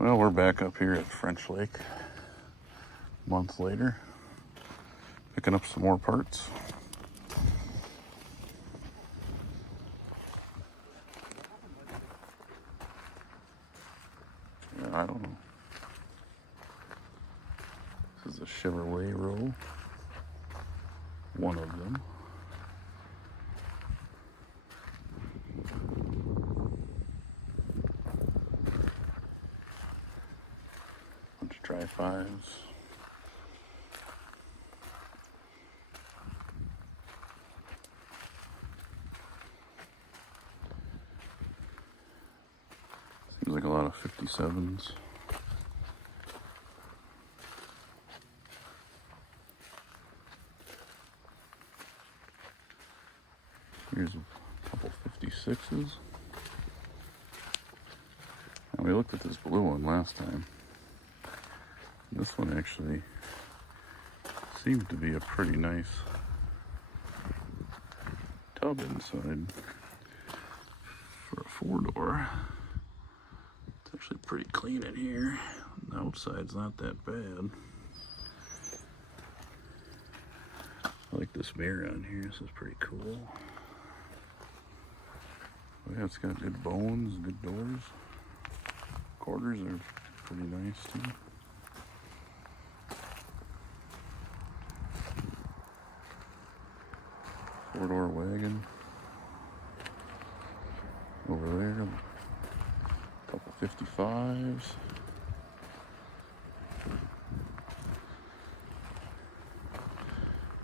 Well, we're back up here at French Lake a month later, picking up some more parts. Yeah, I don't know. This is a Chevrolet roll, one of them. Bunch of tri-fives. Seems like a lot of 57s. Here's a couple 56s. And we looked at this blue one last time. This one actually seemed to be a pretty nice tub inside for a four-door. It's actually pretty clean in here. The outside's not that bad. I like this mirror on here. This is pretty cool. Oh yeah, it's got good bones, good doors. Quarters are pretty nice too. Four-door wagon over there, a couple 55s.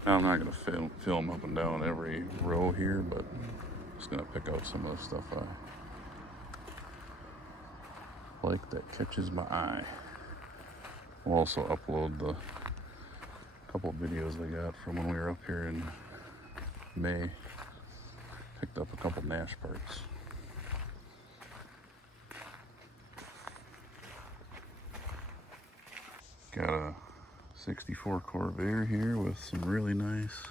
Now I'm not going to film up and down every row here, but I'm just going to pick out some of the stuff I like that catches my eye. I'll also upload the couple of videos I got from when we were up here in May. Picked up a couple Nash parts. Got a 64 Corvair here with some really nice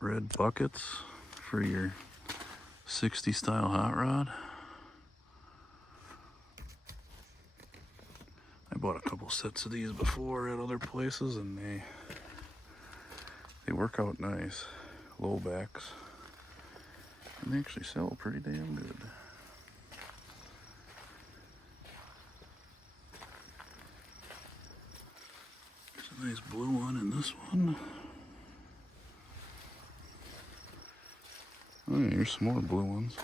red buckets for your 60 style hot rod. I bought a couple sets of these before at other places and they work out nice. Low backs. And they actually sell pretty damn good. There's a nice blue one in this one. Oh yeah, here's some more blue ones.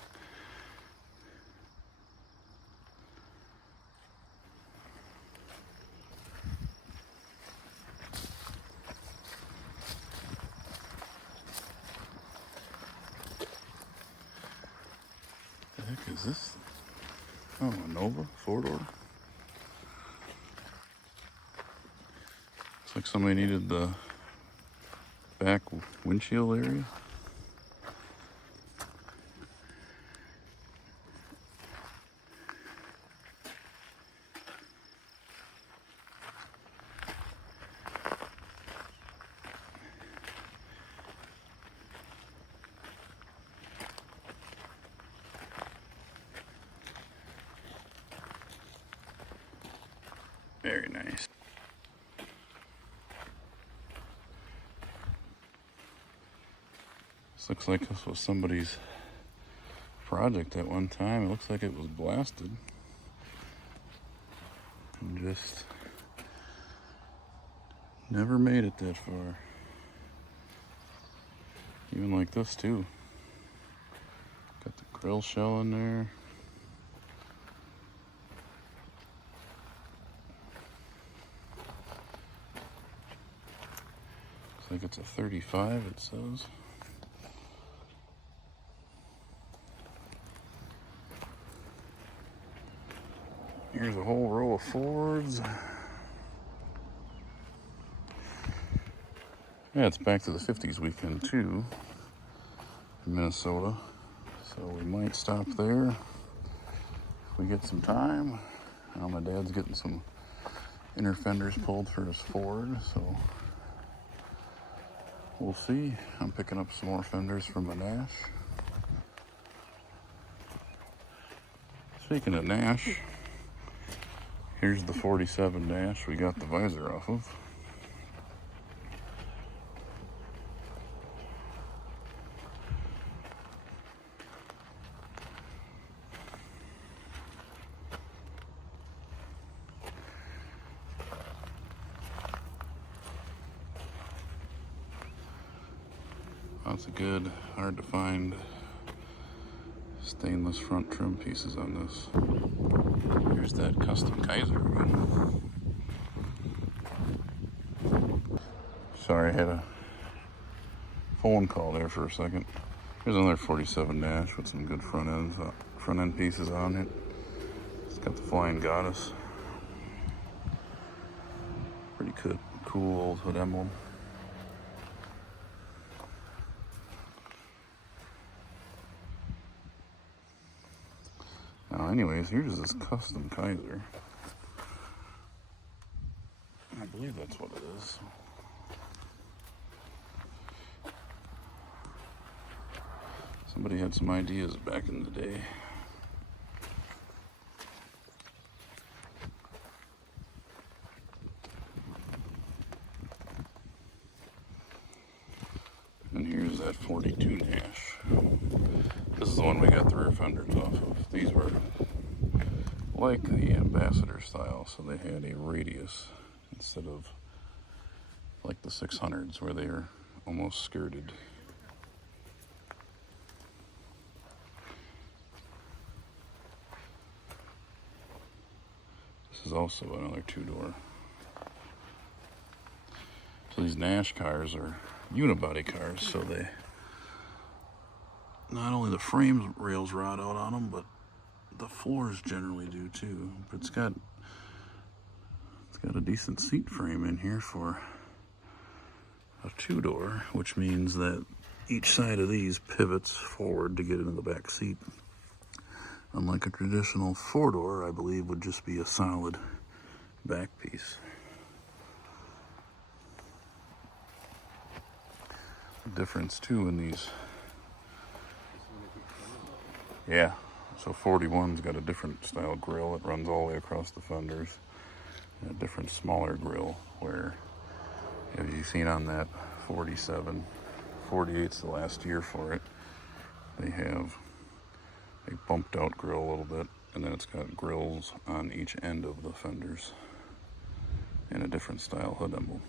The heck is this? Oh, a Nova, four-door. Looks like somebody needed the back windshield area. Very nice. This looks like this was somebody's project at one time. It looks like it was blasted and just never made it that far. Even like this too. Got the grill shell in there. Looks like it's a 35, it says. Here's a whole row of Fords. Yeah, it's back to the 50s weekend too in Minnesota. So we might stop there if we get some time. My dad's getting some inner fenders pulled for his Ford, so we'll see. I'm picking up some more fenders from the Nash. Speaking of Nash, Here's the 47 Nash we got the visor off of. Lots of good, hard to find stainless front trim pieces on this. Here's that custom Kaiser again. Sorry, I had a phone call there for a second. Here's another 47 Nash with some good front end pieces on it. It's got the Flying Goddess. Pretty cool old hood emblem. Now, anyways, here's this custom Kaiser. I believe that's what it is. Somebody had some ideas back in the day. And here's that 42 Nash. This is the one we got the rear fenders off of. These were like the Ambassador style, so they had a radius instead of like the 600s where they are almost skirted. This is also another two-door. So these Nash cars are unibody cars, so they not only the frame rails rot out on them, but the floors generally do too. But it's got a decent seat frame in here for a two-door, which means that each side of these pivots forward to get into the back seat. Unlike a traditional four-door, I believe would just be a solid back piece. The difference too in these, yeah, so 41's got a different style grille. It runs all the way across the fenders. And a different smaller grille, where, as you've seen on that 47, 48's the last year for it, they have a bumped out grill a little bit, and then it's got grills on each end of the fenders and a different style hood emblem.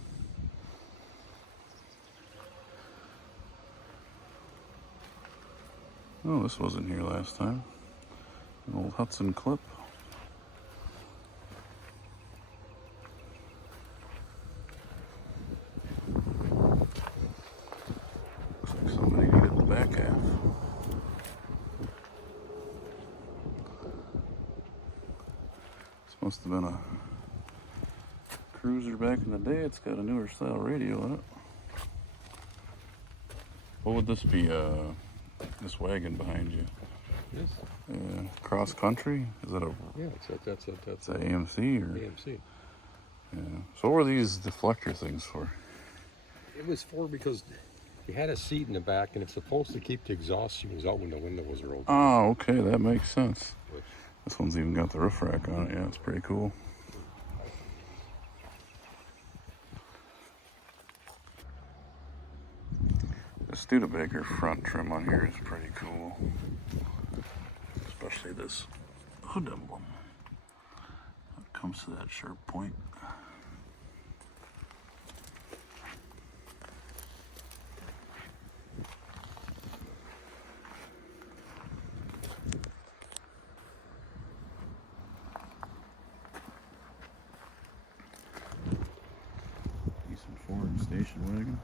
Oh, this wasn't here last time. An old Hudson clip. Looks like somebody needed the back half. This must have been a Cruiser back in the day. It's got a newer style radio in it. What would this be? This wagon behind you? Yes. Cross country? Is that a? Yeah, that's a AMC or? AMC. Yeah. So what were these deflector things for? It was for because you had a seat in the back, and it's supposed to keep the exhaust fumes out when the window was rolled. Oh, okay, that makes sense. Which, This one's even got the roof rack on it. Yeah, it's pretty cool. The Studebaker front trim on here is pretty cool, especially this hood emblem. It comes to that sharp point. Decent Ford station wagon.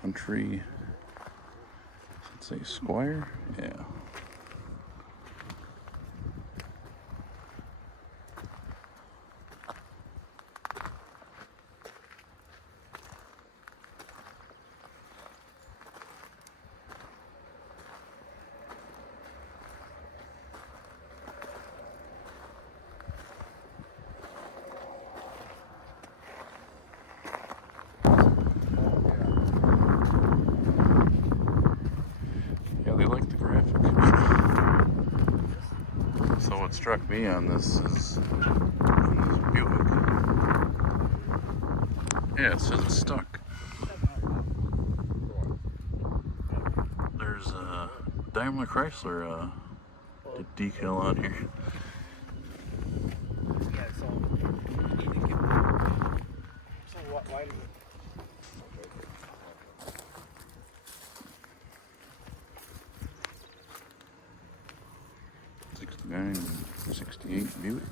Country, let's say Squire, yeah. struck me on this is on this Buick. Yeah, it says it's stuck. There's a Daimler Chrysler decal on here. Yeah, so why did it? 69, 68 Buick.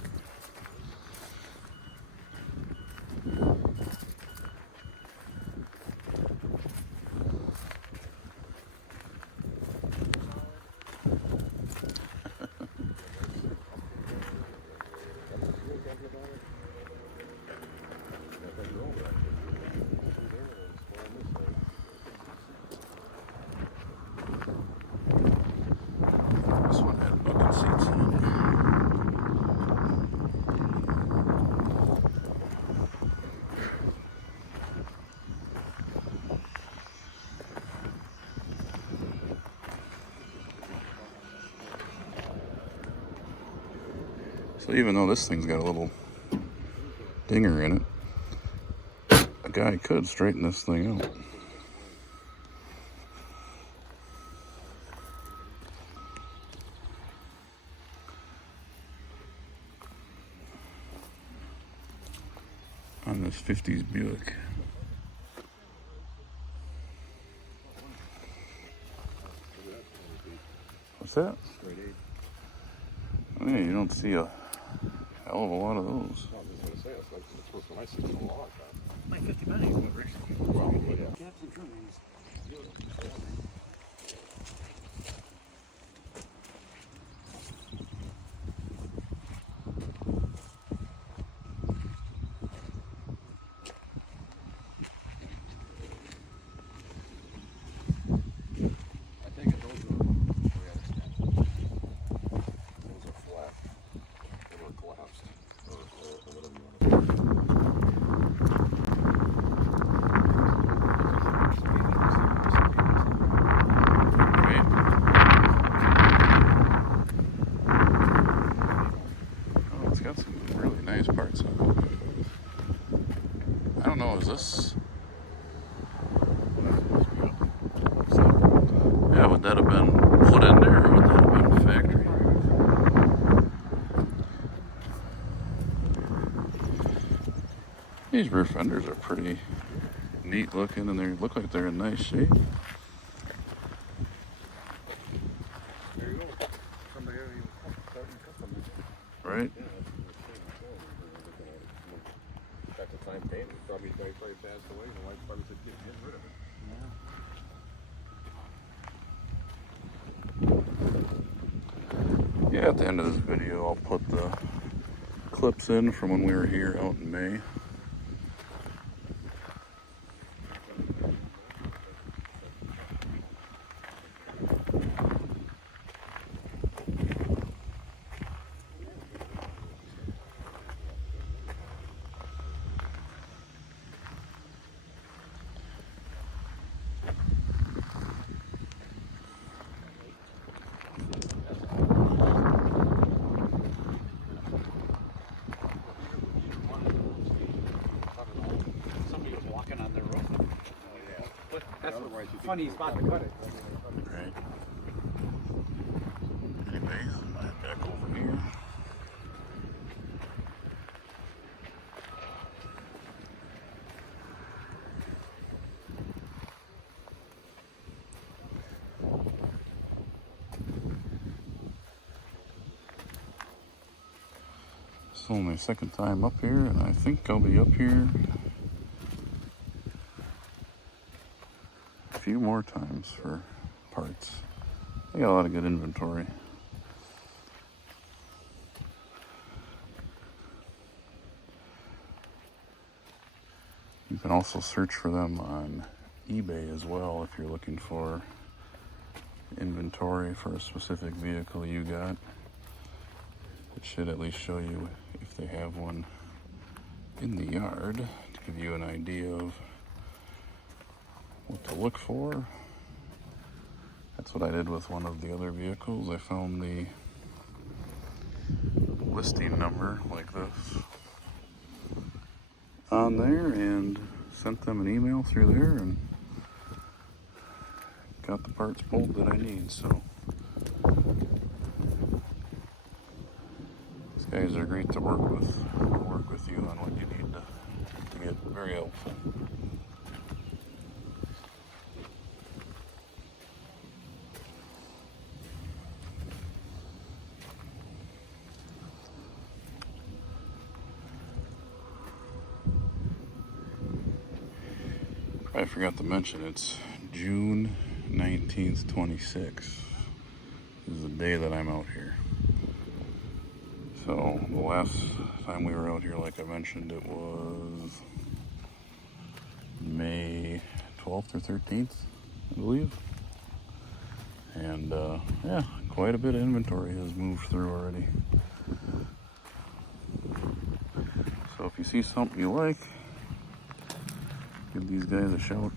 This one had bucket seats in it. So even though this thing's got a little dinger in it, a guy could straighten this thing out. On this 50s Buick. What's that? Oh, yeah, you don't see a hell of a lot of those. I was going to say, it's like the first one I see in a long time. Like 50 minutes, but Rich. Probably, yeah. Captain Cummings. I think those are flat. They were collapsed. Or whatever you want to call it. Right? Oh, it's got some really nice parts on it. I don't know, is this... Yeah, would that have been put in there or would that have been factory? These rear fenders are pretty neat looking and they look like they're in nice shape. There you go. Somebody already starting custom. Right? Yeah, that's at the time painted. Probably passed away. The wife probably said, get rid of it. Yeah, at the end of this video, I'll put the clips in from when we were here out in May. Somebody was walking on their roof. But that's Otherwise you a funny spot to cut it. Right. Anyways, I'm back over here. It's only my second time up here, and I think I'll be up here a few more times for parts. They got a lot of good inventory. You can also search for them on eBay as well if you're looking for inventory for a specific vehicle you got. It should at least show you if they have one in the yard to give you an idea of what to look for. That's what I did with one of the other vehicles. I found the listing number like this on there and sent them an email through there and got the parts pulled that I need. So these guys are great to work with. They'll work with you on what you need to get. Very helpful. I forgot to mention it's June 19th, 26. This is the day that I'm out here. So the last time we were out here, like I mentioned, it was May 12th or 13th, I believe. And yeah, quite a bit of inventory has moved through already. So if you see something you like, give these guys a shout,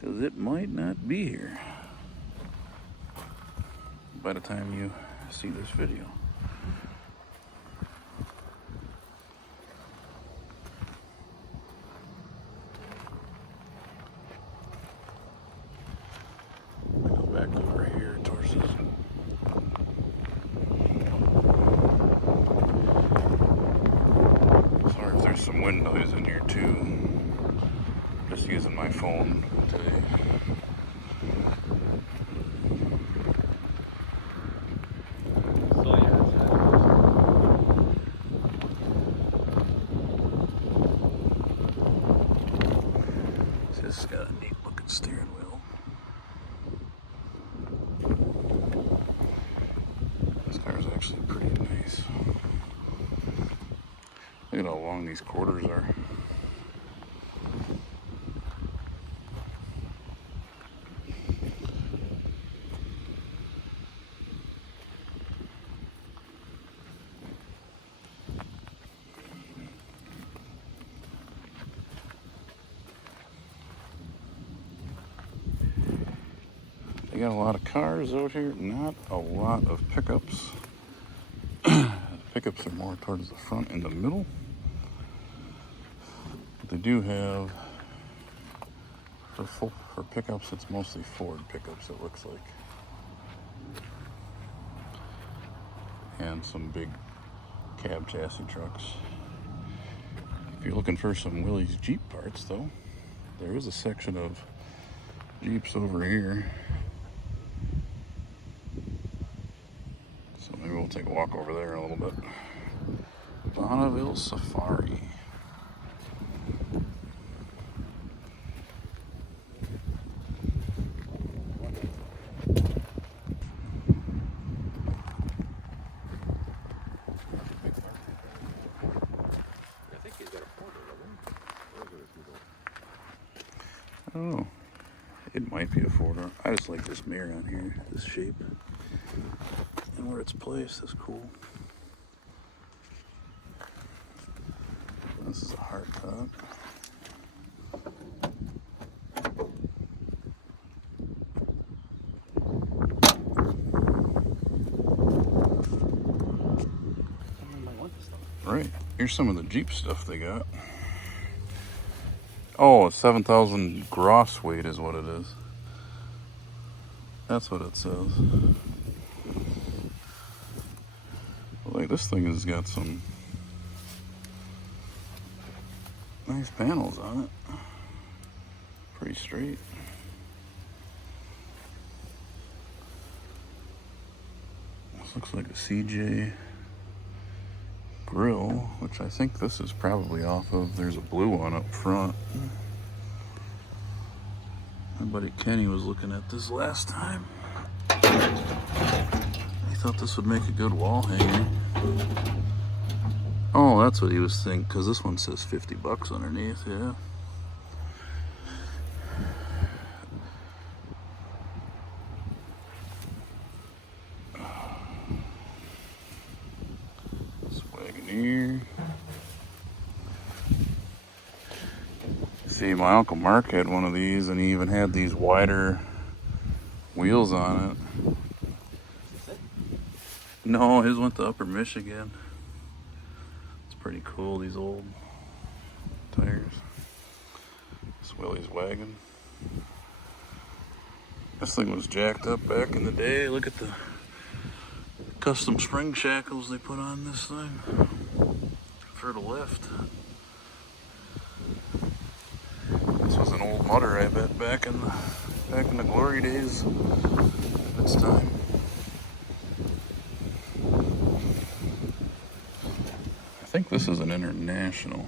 because it might not be here by the time you see this video. Go back over here towards this. Sorry if there's some wind noise in here too. Just using my phone today. It's got a neat looking steering wheel. This car is actually pretty nice. Look at how long these quarters are. They got a lot of cars out here, not a lot of pickups. Pickups are more towards the front and the middle. But they do have, for pickups, it's mostly Ford pickups, it looks like. And some big cab chassis trucks. If you're looking for some Willys Jeep parts though, there is a section of Jeeps over here. So maybe we'll take a walk over there in a little bit. Bonneville Safari. Oh, it might be a Ford. I just like this mirror on here, this shape, and where it's placed is cool. This is a hard top. Right, here's some of the Jeep stuff they got. Oh, 7,000 gross weight is what it is. That's what it says. Like, this thing has got some nice panels on it. Pretty straight. This looks like a CJ grill, which I think this is probably off of. There's a blue one up front. My buddy Kenny was looking at this last time. He thought this would make a good wall hanger. Oh, that's what he was thinking, because this one says $50 underneath, yeah. Wagoneer. See, my Uncle Mark had one of these, and he even had these wider wheels on it. No, his went to Upper Michigan. It's pretty cool, these old tires. It's Willie's wagon. This thing was jacked up back in the day. Look at the custom spring shackles they put on this thing for the lift. This was an old mutter, I bet, back in the glory days of its time. I think this is an International.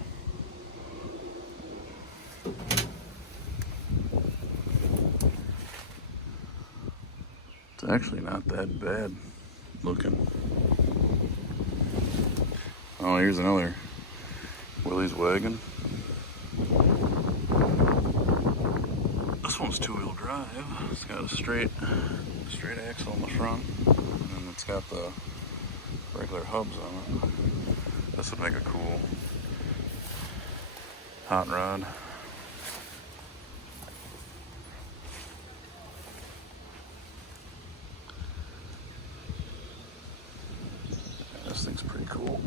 It's actually not that bad looking. Oh, here's another Willie's wagon. This one's two-wheel drive. It's got a straight axle on the front, and it's got the regular hubs on it. This would make a cool hot rod. Yeah, this thing's pretty cool.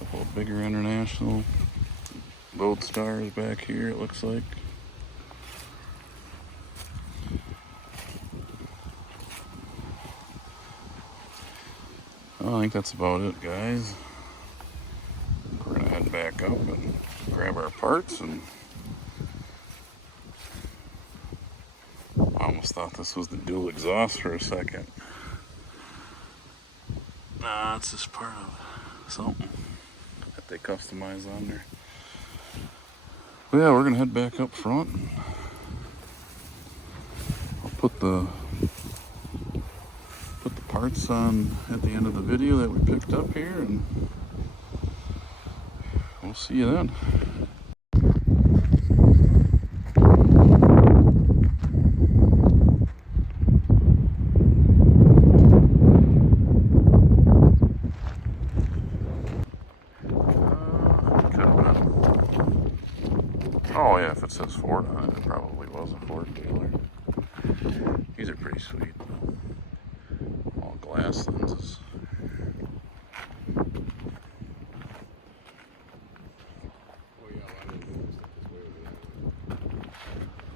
Couple of bigger International. Both stars back here, it looks like. I think that's about it, guys. We're gonna head back up and grab our parts, and I almost thought this was the dual exhaust for a second. Nah, it's just part of something that they customize on there. Well, yeah, we're gonna head back up front. I'll put the parts on at the end of the video that we picked up here, and we'll see you then. Oh yeah, if it says Ford on it, it probably was a Ford dealer. These are pretty sweet. All glass lenses.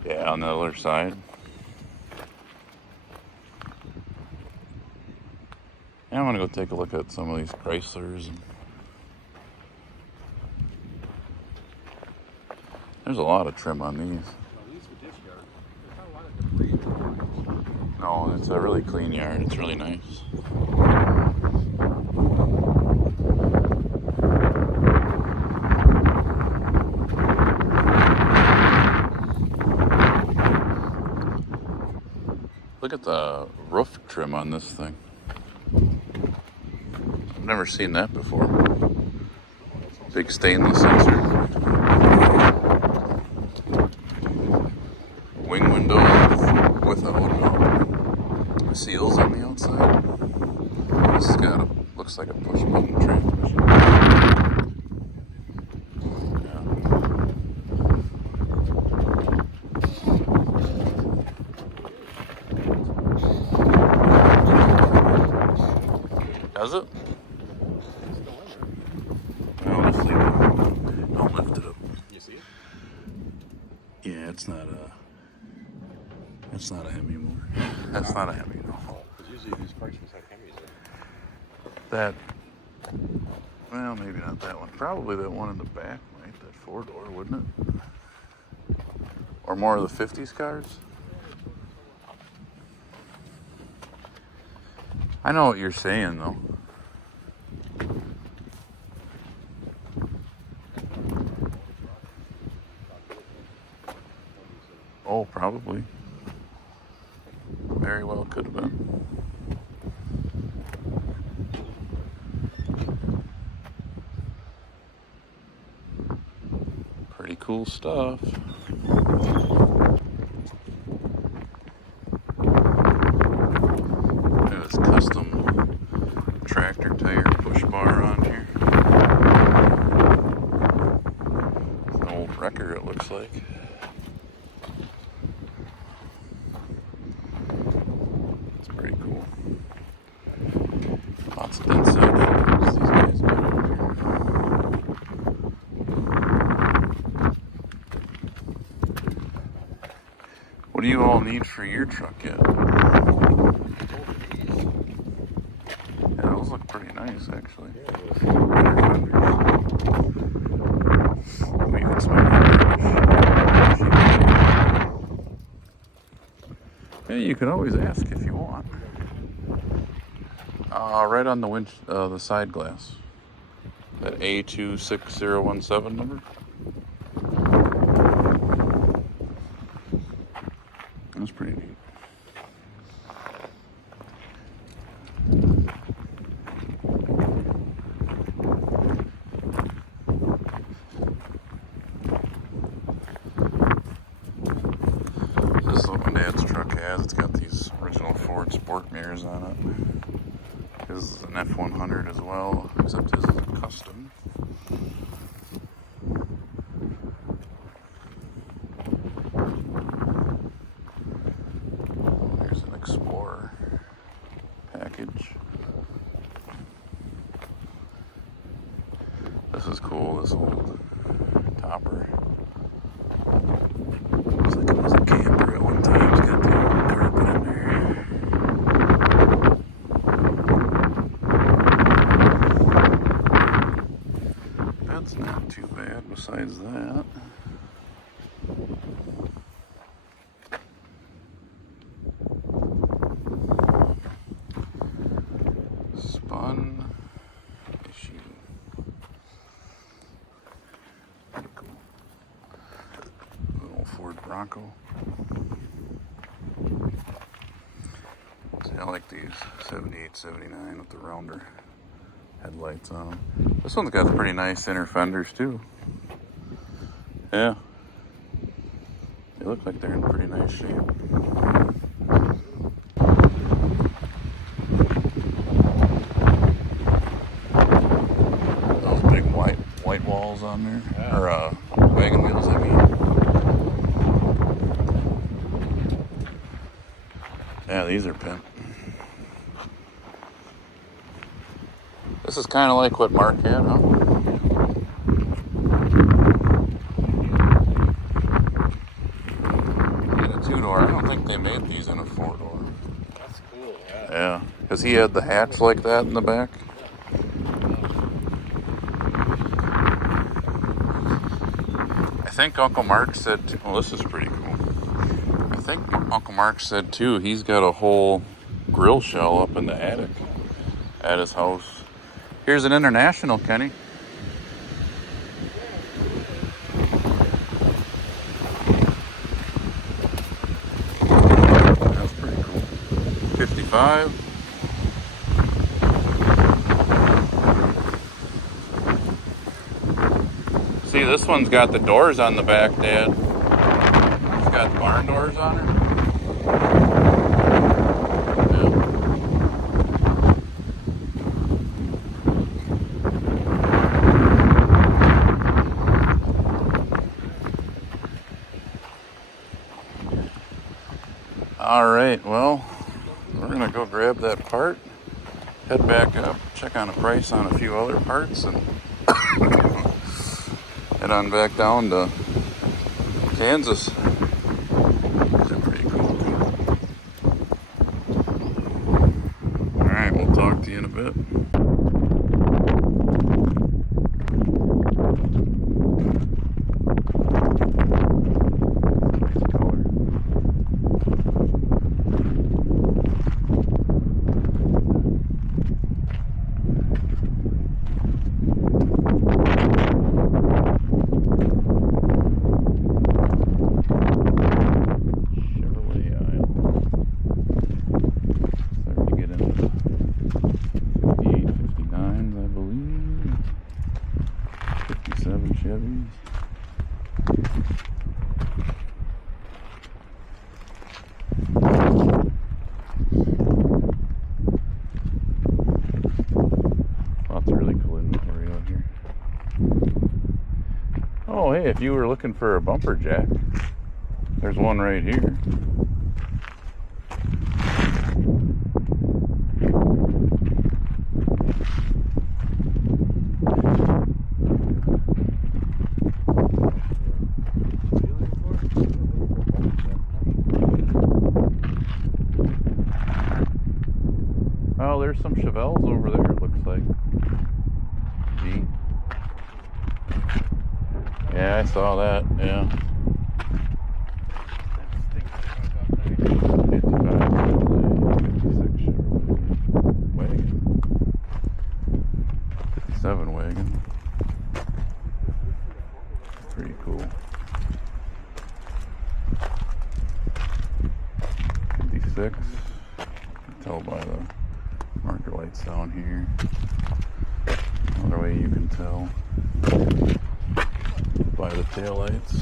Yeah, on the other side. Yeah, I'm gonna go take a look at some of these Chryslers. There's a lot of trim on these. No, it's a really clean yard. It's really nice. Look at the roof trim on this thing. I've never seen that before. Big stainless insert. Wing window with seals on the outside. This has got looks like a push button transmission. Yeah. Does it? No, just leave it. Don't lift it up. You see it? Yeah, it's not a Hemi anymore. That's not a Hemi, no. Oh, because usually these Chryslers have Hemis in. That, well, maybe not that one. Probably that one in the back, right? That four-door, wouldn't it? Or more of the 50s cars? I know what you're saying, though. Oh, probably. Very well could have been. Pretty cool stuff. There's custom tractor tire push bar on here. inside photos these guys got over here. What do you all need for your truck yet? Yeah, those look pretty nice, actually. We even smell it. Yeah, you can always ask if you want. Right on the winch, the side glass. That A26017 number. That's pretty neat. This is what my dad's truck has. It's got these original Ford sport mirrors on it. His is an F100 as well, except his is a custom. There's an Explorer package. This is cool, this old topper. Looks like it was a camper at one time. It's got the carpet in there. That's not too bad besides that. Spun issue. Pretty cool. Little Ford Bronco. See, I like these 78, 79 with the rounder headlights on them. This one's got pretty nice inner fenders too. Yeah. They look like they're in pretty nice shape. Those big white walls on there. Yeah. Or wagon wheels, I mean. Yeah, these are pimp. This is kind of like what Mark had, huh? And a two-door. I don't think they made these in a four-door. That's cool, yeah. Yeah, because he had the hatch like that in the back. I think Uncle Mark said, well, this is pretty cool. I think Uncle Mark said, too, he's got a whole grill shell up in the attic at his house. Here's an International, Kenny. That's pretty cool. 55. See, this one's got the doors on the back, Dad. It's got barn doors on it. Alright, well, we're going to go grab that part, head back up, check on a price on a few other parts, and head on back down to Kansas. These are pretty cool, too. Alright, we'll talk to you in a bit. Oh, hey, if you were looking for a bumper jack, there's one right here. Oh, there's some Chevelles over there, it looks like. G. Yeah, I saw that, yeah. 55 Chevrolet, 56 Chevrolet, wagon, 57 wagon. Pretty cool. 56. You can tell by the marker lights down here. Another way you can tell by the tail lights.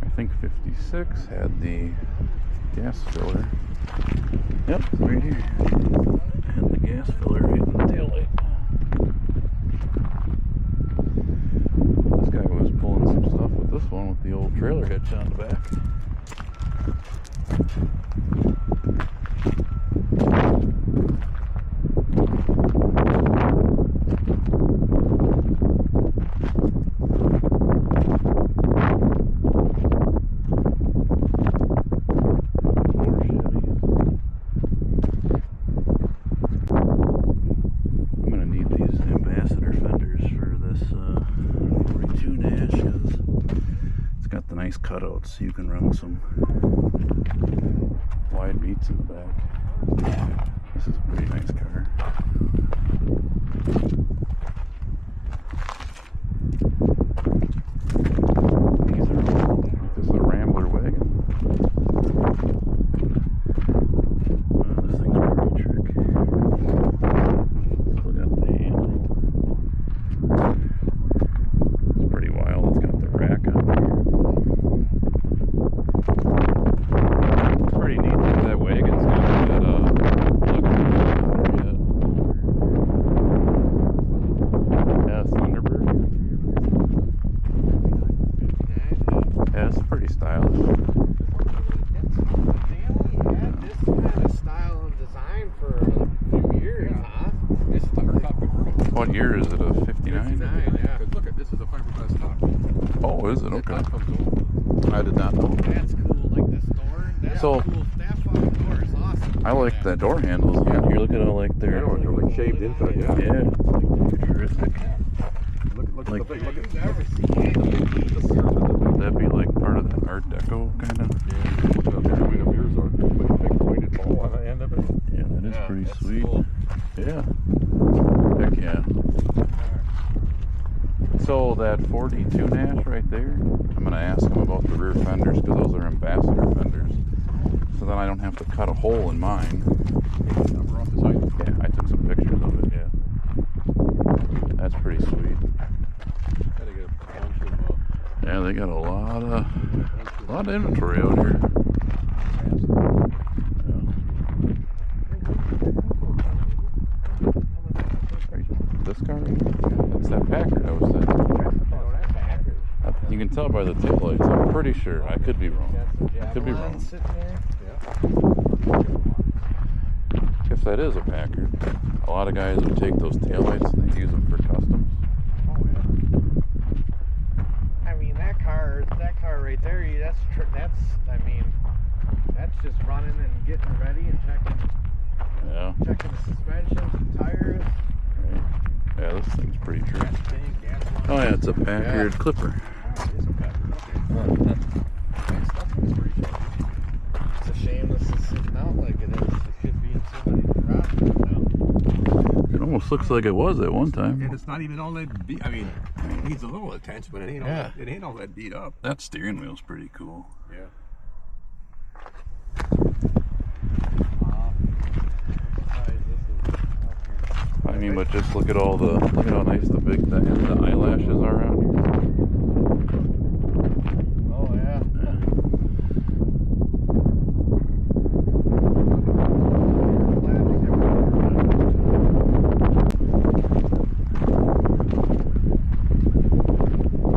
I think 56 had the gas filler. Yep, right here. Had the gas filler right in the tail light. This guy was pulling some stuff with this one with the old trailer hitch on the back. Cutouts so you can run some wide beats in the back. This is a pretty nice car. This is a Rambler wagon. This thing's pretty tricky. Still got the handle. It's pretty wild. It's got the rack on here. Pretty neat that that wagon's got that look under yet. Yeah, Thunderbird. Yeah, it's pretty stylish. They only had this kind of style and design for a few years, huh? This is the hardtop convertible. What year is it? A 59? 59, yeah. Look at this is a fiberglass top. Oh, is it? That Okay. top comes over. I did not know. That's cool, like this door. That's So- cool. That fucking door is awesome. I like the door handles. Yeah, here, look at how like they're. They're like shaved inside, yeah. Yeah, it's like futuristic. Look Like- at the big, look at You've ever seen anything the mirrors in the big. That'd be like part of that Art Deco kind of. Yeah, look at the way the mirrors are. Like a big pointed ball on the end of it. Yeah, that is Yeah, pretty that's sweet. cool. Yeah. Heck yeah. So that 42 Nash right there, I'm gonna ask him about the rear fenders because those are ambassador fenders. So then I don't have to cut a hole in mine. Number off the side. Yeah, I took some pictures of it. Yeah, that's pretty sweet. Gotta get a bunch of Yeah, they got a lot of inventory out here. This car, that's that Packard I was saying. Oh, that's Packard. You can tell by the taillights. I'm pretty sure. I could be wrong. Could be wrong. Sitting there. If that is a Packard, a lot of guys would take those taillights and they use them for customs. Oh, yeah. I mean, that car right there, that's just running and getting ready and Yeah. checking the suspensions and tires. Right. Yeah, this thing's pretty true. Gas tank, gas line. Oh yeah, it's a Packard Clipper. Oh, it is a Packard. Okay. That stuff is pretty cool. It's a shame this is sitting out like it is. It should be in somebody's garage right now. It almost looks like it was at one And time. it's not even all that beat. I mean, it needs a little attention, but it ain't all Yeah. that, it ain't all that beat up. That steering wheel's pretty cool. Yeah. I mean, but just look at all look at how nice the eyelashes are around here. Oh yeah.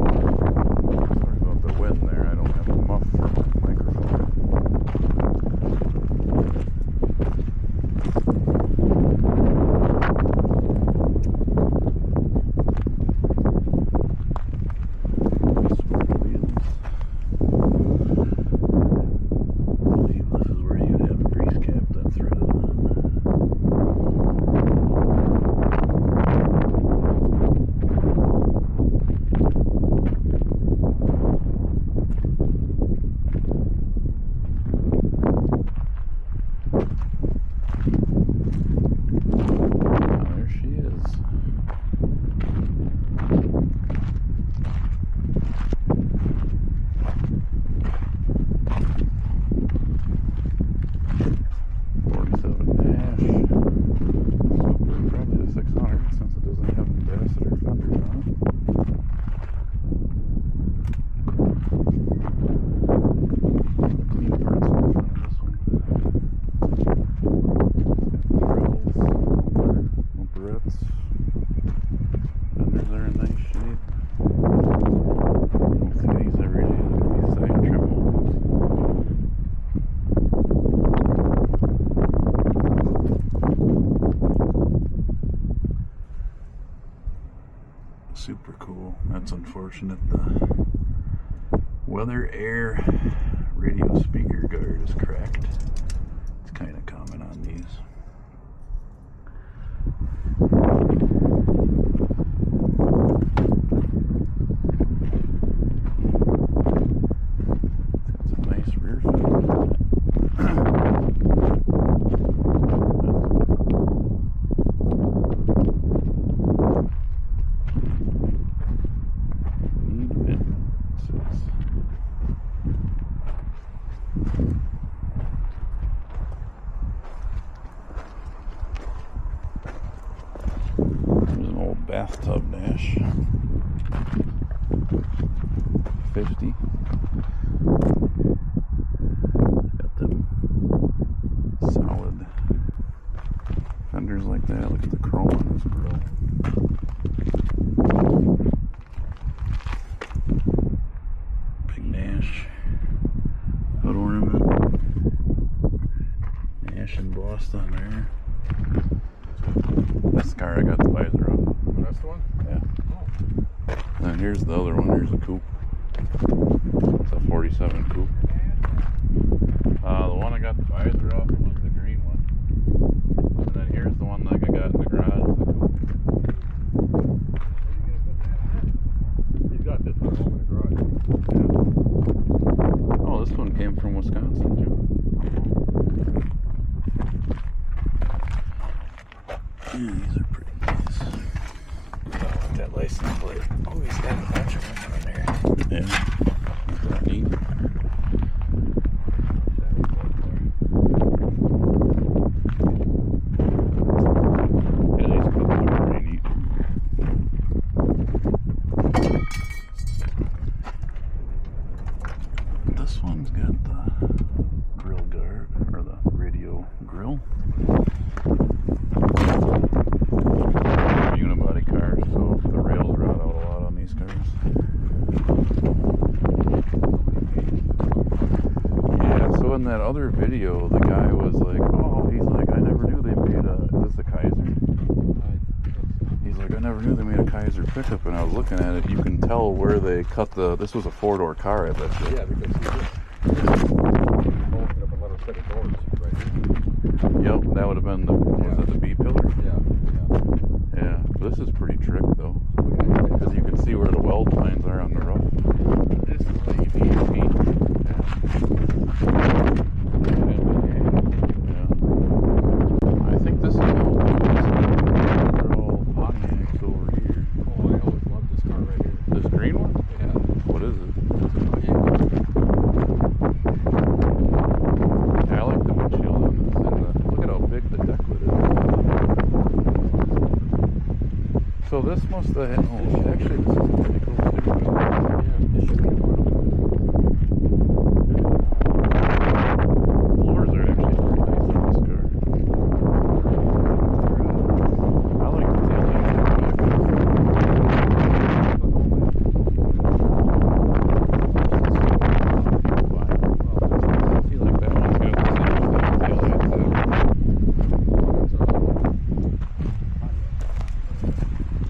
Sorry about the wind there. I don't have a muff for my microphone. unfortunate. The weather air radio speaker guard is cracked. It's kind of common on these. It's got some nice rear fenders. Bathtub Nash 50. Got them solid fenders like that. Look at the chrome on this grill. Big Nash hood ornament. Nash embossed on there. That's the car I got the visor off. That's the one? Yeah. Oh. And then here's the other one. Here's a coupe. It's a 47 coupe. The one I got the visor off was the green one. And then here's the one like I got in the garage. The coupe. He's got this one home in the garage. Yeah. Oh, this one came from Wisconsin too. Yeah, these are pretty nice. That license plate. Oh, he's got a bunch of them on there. Yeah. Isn't that neat? Yeah, these clips are pretty neat. This one's got the grill guard, or the radio grill. Unibody cars, so the rails rot out a lot on these cars. Yeah, so in that other video, the guy was like, oh, he's like, I never knew they made is this a Kaiser? He's like, I never knew they made a Kaiser pickup, and I was looking at it, you can tell where they cut this was a four-door car, I bet you. Yeah, because he just opened up another set of doors right here. Yep, that would have been was it the B pillar? Yeah. Yeah, this is pretty trick though, because you can see where the weld lines are on the roof. This is the EVP. Yeah. I think this is all they're all Pontiacs over here. Oh, I always loved this car right here. This green one? Yeah. What is it? It's Yeah, I like the windshield on this. And look at how big the deck lid is. So this must have had, oh, actually this is pretty cool too. yeah, it should be one. Floors are actually pretty nice on this car. I like the tail lights on the back. See, like that one's got the same tail lights there.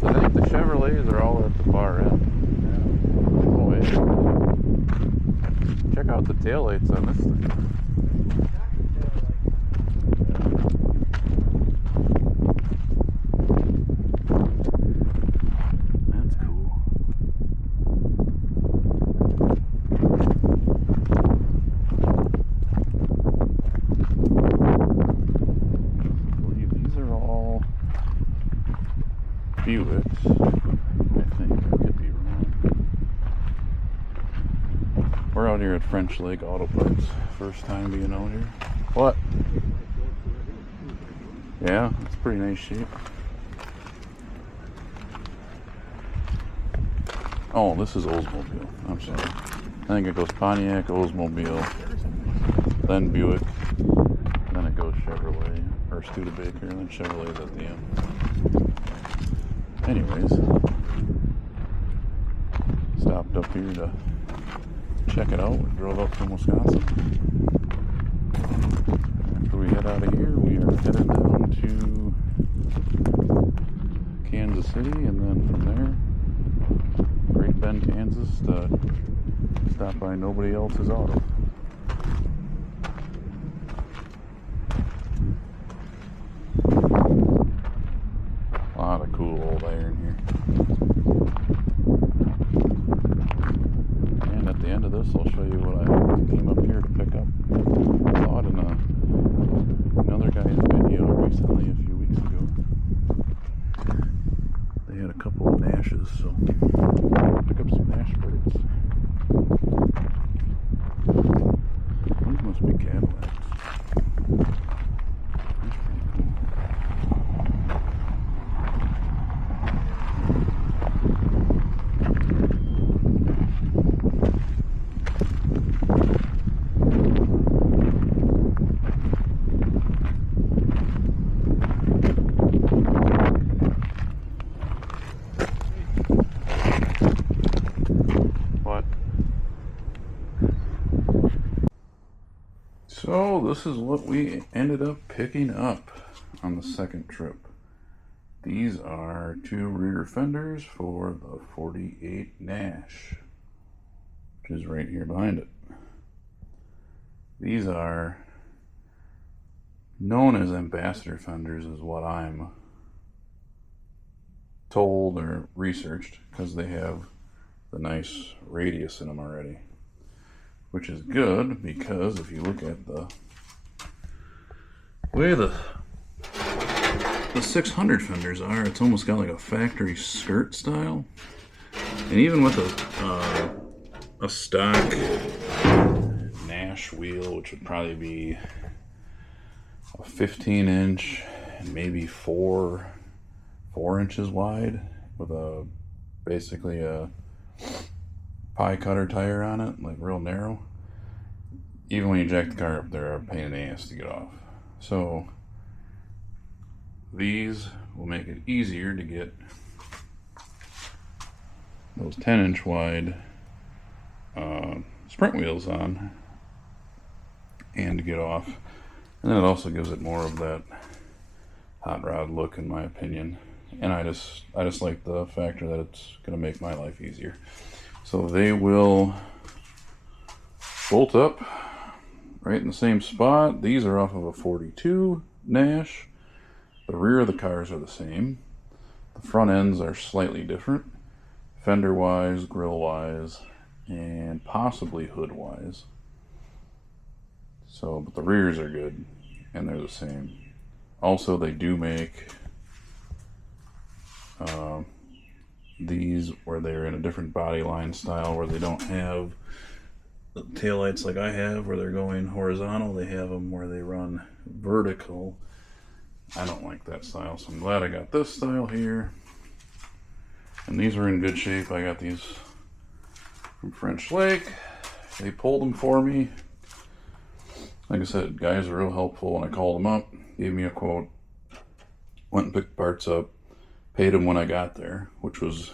I think the Chevrolets are all at the far end. Oh, wait. Check out the taillights on this thing. That's cool. I believe these are all Buicks. I think I could be wrong. We're out here at French Lake Auto Parts. First time being out here. What? Yeah, it's pretty nice shape. Oh, this is Oldsmobile. I'm sorry. I think it goes Pontiac, Oldsmobile, then Buick, then it goes Chevrolet, or Studebaker, and then Chevrolet's at the end. Anyways, stopped up here to check it out. We drove up from Wisconsin. After we head out of here, we are headed down to Kansas City, and then from there, Great Bend, Kansas to stop by nobody else's auto. A lot of cool old iron here. And at the end of this, I'll show you what I came up here to pick up. I saw it in another guy's video recently, a few weeks ago. They had a couple of Nashes, so I'll pick up some Nash birds. These must be Cadillacs. That's pretty cool. So this is what we ended up picking up on the second trip. These are two rear fenders for the 48 Nash, which is right here behind it. These are known as ambassador fenders is what I'm told or researched, because they have the nice radius in them already. Which is good, because if you look at the way the 600 fenders are, it's almost got like a factory skirt style. And even with a stock Nash wheel, which would probably be a 15-inch and maybe 4 inches wide, with basically a pie cutter tire on it, like real narrow. Even when you jack the car up, they're a pain in the ass to get off. So these will make it easier to get those 10-inch wide sprint wheels on and to get off. And then it also gives it more of that hot rod look, in my opinion. And I just like the factor that it's going to make my life easier. So they will bolt up right in the same spot. These are off of a 42 Nash. The rear of the cars are the same. The front ends are slightly different, fender wise, grill wise, and possibly hood wise. So, but the rears are good and they're the same. Also, they do make these where they're in a different body line style, where they don't have the taillights like I have where they're going horizontal. They have them where they run vertical. I don't like that style, so I'm glad I got this style here. And these are in good shape. I got these from French Lake. They pulled them for me. Like I said, guys are real helpful. When I called them up, gave me a quote, went and picked parts up, paid them when I got there, which was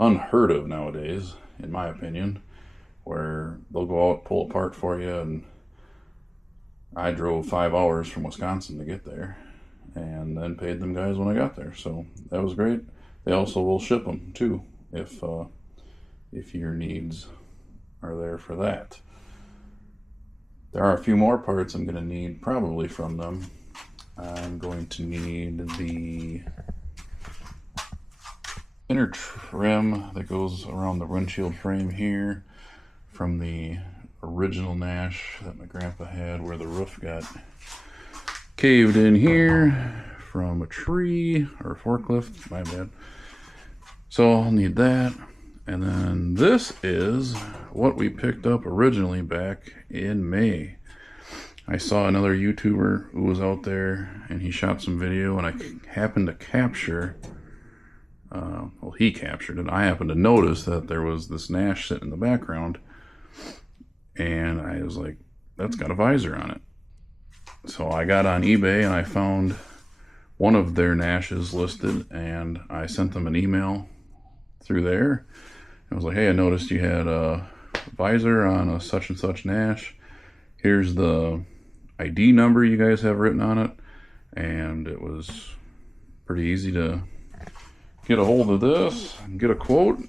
unheard of nowadays, in my opinion, where they'll go out, pull a part for you, and I drove 5 hours from Wisconsin to get there, and then paid them guys when I got there. So that was great. They also will ship them too, if your needs are there for that. There are a few more parts I'm going to need probably from them. I'm going to need the inner trim that goes around the windshield frame here from the original Nash that my grandpa had, where the roof got caved in here from a tree or a forklift, my bad. So I'll need that. And then this is what we picked up originally back in May. I saw another YouTuber who was out there and he shot some video, and I happened to capture, well, he captured it. I happened to notice that there was this Nash sitting in the background, and I was like, that's got a visor on it. So I got on eBay and I found one of their Nashes listed, and I sent them an email through there. I was like, hey, I noticed you had a visor on a such and such Nash. Here's the ID number you guys have written on it. And it was pretty easy to get a hold of this and get a quote.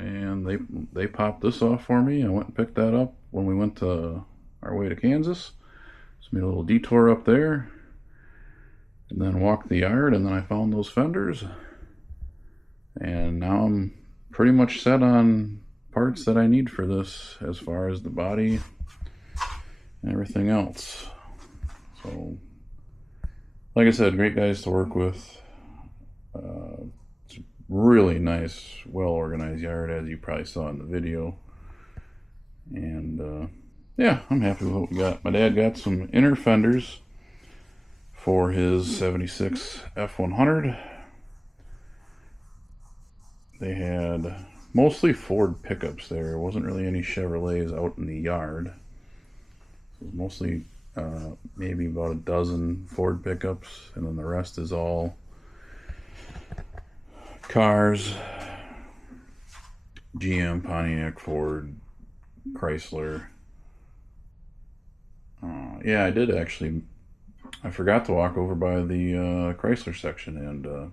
and they popped this off for me. I went and picked that up when we went to our way to Kansas. So made a little detour up there, and then walked the yard, and then I found those fenders, and now I'm pretty much set on parts that I need for this as far as the body and everything else. So, like I said, great guys to work with. It's a really nice, well-organized yard, as you probably saw in the video. And yeah, I'm happy with what we got. My dad got some inner fenders for his 76 F100. They had mostly Ford pickups there. There wasn't really any Chevrolets out in the yard. It was mostly maybe about a dozen Ford pickups, and then the rest is all cars, GM, Pontiac, Ford, Chrysler. Yeah, I did actually. I forgot to walk over by the Chrysler section and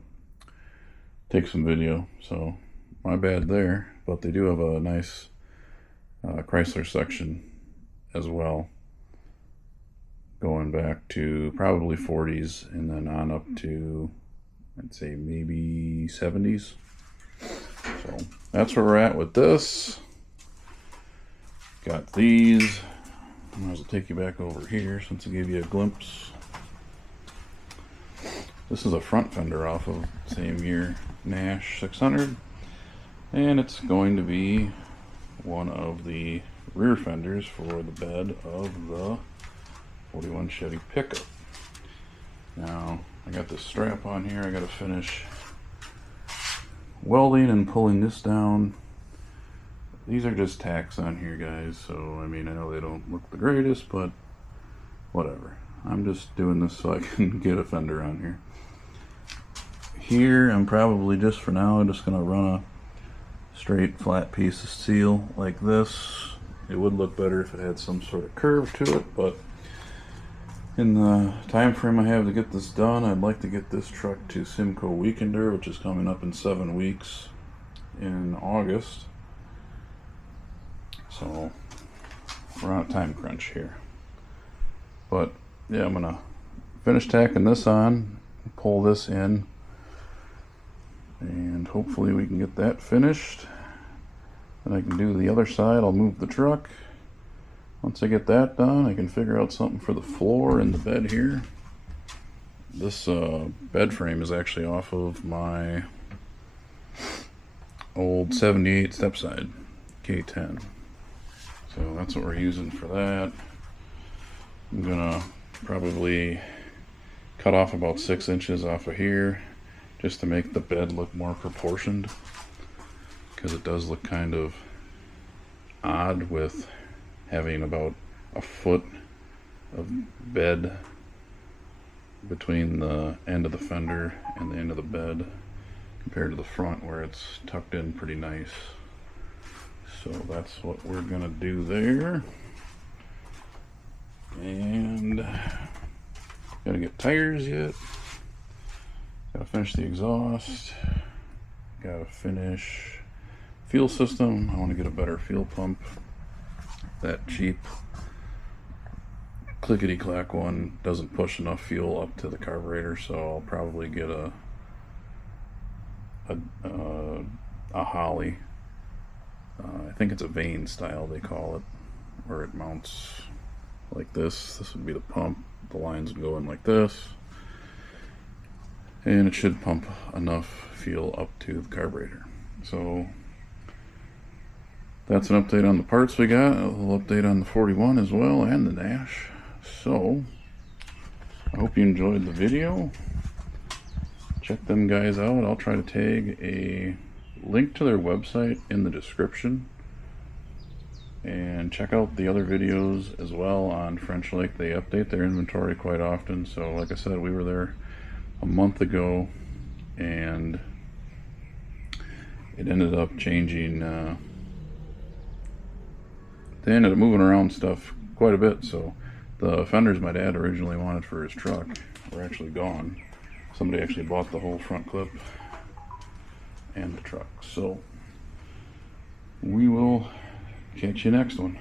take some video, so my bad there. But they do have a nice Chrysler section as well, going back to probably 40s and then on up to, I'd say, maybe 70s. So that's where we're at with this. Got these. I might as well take you back over here since I gave you a glimpse. This is a front fender off of same year Nash 600, and it's going to be one of the rear fenders for the bed of the 41 Chevy pickup. Now I got this strap on here. I got to finish welding and pulling this down. These are just tacks on here, guys, so I mean, I know they don't look the greatest, but whatever. I'm just doing this so I can get a fender on here. Here, I'm probably just for now, just going to run a straight flat piece of steel like this. It would look better if it had some sort of curve to it, but in the time frame I have to get this done, I'd like to get this truck to Simcoe Weekender, which is coming up in 7 weeks in August. So we're on a time crunch here. But yeah, I'm gonna finish tacking this on, pull this in, and hopefully we can get that finished. Then I can do the other side. I'll move the truck. Once I get that done, I can figure out something for the floor and the bed here. This bed frame is actually off of my old 78 stepside K10. So that's what we're using for that. I'm gonna probably cut off about 6 inches off of here just to make the bed look more proportioned, because it does look kind of odd with having about a foot of bed between the end of the fender and the end of the bed compared to the front where it's tucked in pretty nice. So that's what we're gonna do there. And gotta get tires yet. Gotta finish the exhaust. Gotta finish fuel system. I want to get a better fuel pump. That cheap clickety-clack one doesn't push enough fuel up to the carburetor, so I'll probably get a Holly. I think it's a vane style they call it, where it mounts like this. This would be the pump. The lines would go in like this, and it should pump enough fuel up to the carburetor. So that's an update on the parts we got. A little update on the 41 as well, and the Nash. So I hope you enjoyed the video. Check them guys out. I'll try to tag a link to their website in the description, and check out the other videos as well on French Lake. They update their inventory quite often. So like I said, we were there a month ago, and it ended up changing. They ended up moving around stuff quite a bit, so the fenders my dad originally wanted for his truck were actually gone. Somebody actually bought the whole front clip and the truck. So we will catch you next one.